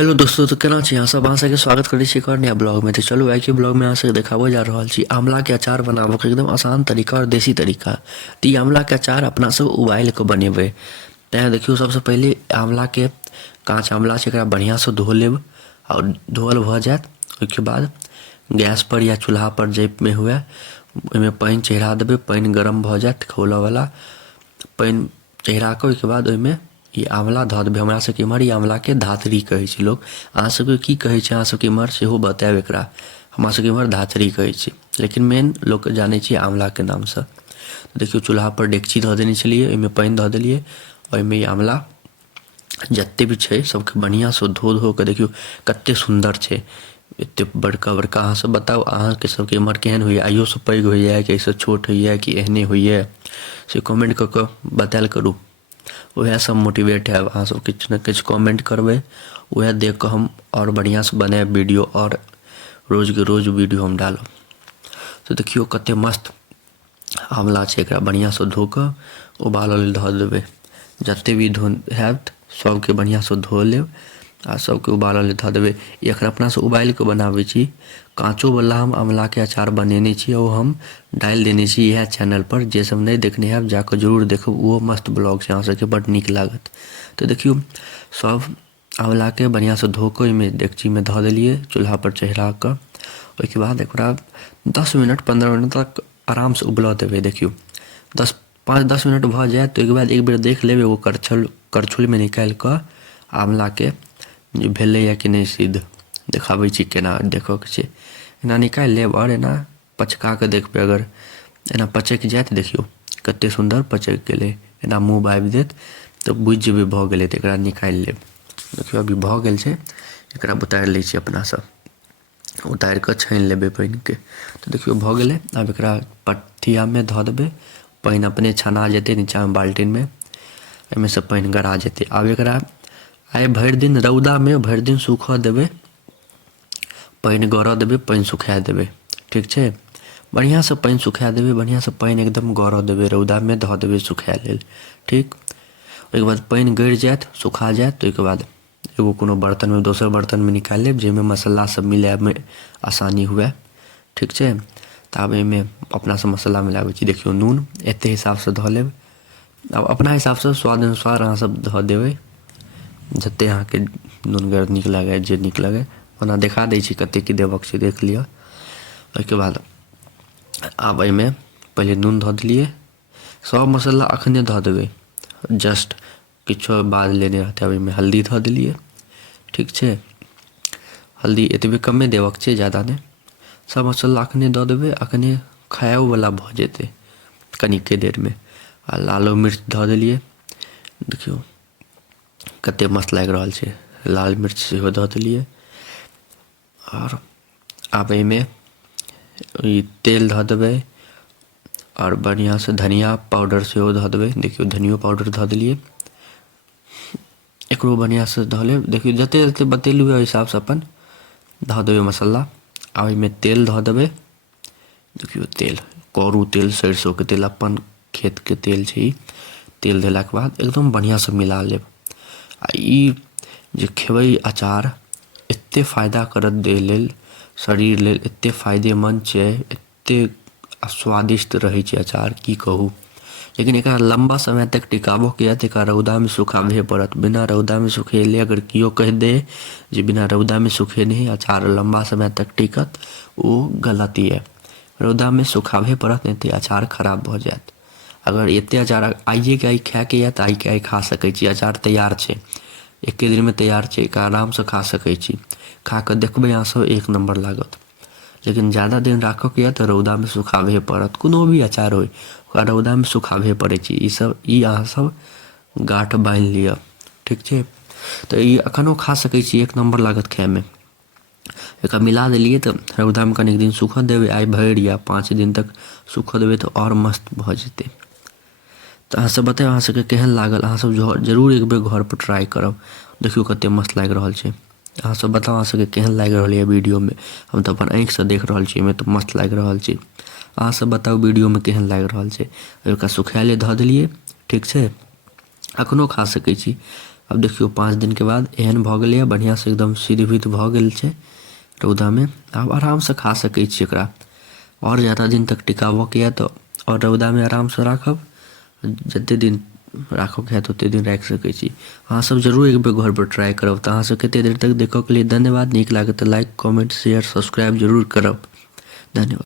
Hello दोस्तों, तो केना छी अहाँ सब? अहाँ सबके स्वागत करै छी एक और नया ब्लॉग में। तो चलू आइ के ब्लॉग में अहाँ सबके देखाबो जा रहल छी आंवला के अचार बनाबो के एकदम आसान तरीका और देसी तरीका। तो ई आंवला के अचार अपना सब उबाल के बनेबै। तैं देखियो, सबसे पहले आंवला के काँच आंवला छै एकरा बढ़िया से धो लेब और धोअल भ जायत। ओइके बाद गैस पर या चूल्हा पर जैप में हुए ओइमे पानि चढ़ा देबै। पानि गरम भ जायत खौला वाला पानि चढ़ा के ओइके बाद ओइमे ई आंवला धऽ देबै। हमरा सबके इम्हर ई आंवला के धातरी कहै छै लोग। अहाँ सबके की कहै छै अहाँ सबके इम्हर सेहो बतायब एकरा। हमरा सबके इम्हर धातरी कहै छै, लेकिन मेन लोग जानै छै आंवला के नाम से। देखियो, चूल्हा पर डेगची धऽ देने छलियै, ओइमे पानि धऽ देलियै। ओइमे ई आंवला जते भी छै सबके बढ़िया से धो के देखियो कते सुंदर छै। एते बड़का बड़का अहाँ सब बताउ अहाँ के सबके इम्हर केहन होइए? आइयो से पैघ होइए कि एहिसँ छोट होइए कि एहने होइए से कमेंट कऽ के बतायल करू। वएह सब मोटिवेट है। अहाँ सब किछु ने किछु कमेंट करबै, वएह देख के हम और बढ़िया से बनाएब वीडियो और रोज के रोज वीडियो हम डालब। तो देखियो कते मस्त आंवला छै, एकरा बढ़िया से धो के उबालल लेल धऽ देबै। जते भी धो हैत सबके बढ़िया से धो लेब आ सबके उबालल लेल धऽ देबै। एखन अपना से उबालि के बनाबै छी। काँचो वाला हम आंवला के अचार बनेने छी और हम डालि देने छी इएह चैनल पर। जे सब नहीं देखने हैब जाके जरूर देखब, वो मस्त ब्लॉग छै, अहाँ सबके बड नीक लागत। तो देखियो सब आंवला के बढ़िया से धो के ओइमे डेगची में धऽ देलियै चूल्हा पर चढ़ा के। ओइके बाद एकरा 10 मिनट 15 मिनट तक आराम से उबलऽ देबै। देखियो 5-10 मिनट भऽ जायत तो ओइके बाद एक बेर देख लेबै एगो करछुल में निकालि के आंवला के जे भेलैया कि नहीं सिद्ध। देखाबै छी केना देखऽ के छै। एना निकालि लेब और एना पचका के देखबै। अगर एना पचकि जायत देखियो कते सुंदर पचकि गेलै। एना मुँह आबि देत तऽ बुझि जेबै भऽ गेलै, तऽ एकरा निकालि लेब। देखियो अभी भऽ गेल छै, एकरा उतारि लै छी अपना सब। उतारि के छानि लेबै पानि के। तो देखियो भऽ गेलै। आब एकरा पथिया में धऽ देबै। पानि अपने छना जेतै नीचा में बाल्टीन में, एहिमे से पानि गड़ा जेतै। आब एकरा आइ भरि दिन रौदा में भरि दिन सूखऽ देबै। पानि गड़ऽ देबै, पानि सुखा देबै, ठीक छै। बढ़िया से पानि सुखा देबै, बढ़िया से पानि एकदम गड़ऽ देबै, रौदा में धऽ देबै सुखाय लेल, ठीक। ओइके बाद पानि गड़ि जायत सुखा जायत तो ओइके बाद एगो कोनो बर्तन में दोसर बर्तन में निकालि लेब जाहिमे मसाला सब मिलाय में आसानी हुए, ठीक छै। तऽ आब एहिमे अपना सब मसाला मिलाबै छी। देखियो नून एते हिसाब से धऽ लेब। आब अपना हिसाब से स्वाद अनुसार अहाँ सब धऽ देबै, जते अहाँके नूनगर नीक लागै जे नीक लागै। ओना देखा दै छी कते की देबऽ के छै, देख लिअ। ओइके बाद आब एहिमे पहिले नून धऽ देलियै। सब मसाला अखने धऽ देबै, जस्ट किछो बाद लेने रहतै। अब एहिमे हल्दी धऽ देलियै, ठीक छै। हल्दी एतबे कमे देबऽ के छै, ज्यादा नहि। सब मसाला अखने दऽ देबै, अखने खायो वाला भऽ जेतै कनिके देर में। आ लालो मिर्च धऽ देलियै, देखियो कते मस्त लागि रहल छै। लाल मिर्च सेहो धऽ देलियै। और आब एहिमे ई तेल धऽ देबै और बढ़िया से धनिया पाउडर सेहो धऽ देबै। देखियो धनियो पाउडर धऽ देलियै, एकरो बढ़िया से धऽ लेब। देखियो जते जते बतेलू ओहि हिसाब से अपन धऽ देबै मसाला। आ ओहिमे तेल धऽ देबै। देखियो तेल करू तेल, सरिसों के तेल, अपन खेत के तेल छै ई। तेल देलाके बाद एकदम बढ़िया से मिला लेब। आ ई जे खेबै अचार एते फायदा करत देह लेल, शरीर लेल एते फायदेमंद छै, एते स्वादिष्ट रहै छै अचार की कहू। लेकिन एकरा लंबा समय तक टिकाबो के तऽ एकरा रौदा में सुखाबहे पड़त। बिना रौदा में सुखेले अगर कियो कहि दे जे बिना रौदा में सुखेने ही अचार लंबा समय तक टिकत, ओ गलत ये। रौदा में सुखाबहे पड़त, नहीं तऽ अचार खराब भऽ जायत। अगर एते अचार आइए के आइ खायके यऽ तऽ आइ के आइ खा सकै छी। अचार तैयार छै, एके दिन में तैयार छै, एकरा आराम से खा सकै छी। खा के देखबै अहाँ सब एक नंबर लागत। लेकिन ज़्यादा दिन राखऽ के यऽ तऽ रौदा में सुखाबहे पड़त। कोनो भी अचार होय ओकरा रौदा में सुखाबहे पड़ै छै। ई अहाँ सब गाँठ बान्हि लिअ, ठीक छै। तऽ ई अखनो खा सकै छी, एक नंबर लागत खाय में। एकरा मिला देलियै तऽ रौदा में कनिक दिन सुखऽ देबै। आइ भरि या 5 दिन तक सुखऽ देबै तऽ और मस्त भऽ जेतै। तऽ अहाँ सब बताउ अहाँ सबके केहन लागल? अहाँ सब जरूर एक बेर घर पर ट्राई करब। देखियो कते मस्त लागि रहल छै। अहाँ सब बताउ अहाँ सबके केहन लागि रहल यऽ वीडियो में? हम तऽ अपन आँखि से देख रहल छी, एहिमे तऽ मस्त लागि रहल छै। अहाँ सब बताउ वीडियो में केहन लागि रहल छै? एकरा सुखाय ले धऽ देलियै, ठीक छै। अखनो खा सकै छी, अब देखियो 5 दिन के बाद एहन भ गेलै, बढ़िया से एकदम सिद्धवित भ गेल छै रौदा में। अब आराम से खा सकै छी एकरा। और ज़्यादा दिन तक टिकाबो के या तो और रौदा में आराम से राखब, जते दिन राखो के है तो दिन राख सकै छी। अहाँ सब जरूर एक बेर घर पर ट्राई करब। तो अहाँ सब कते देर तक देखो के लिए धन्यवाद। नीक लागे तो लाइक, कमेंट, शेयर, सब्सक्राइब जरूर करब। धन्यवाद।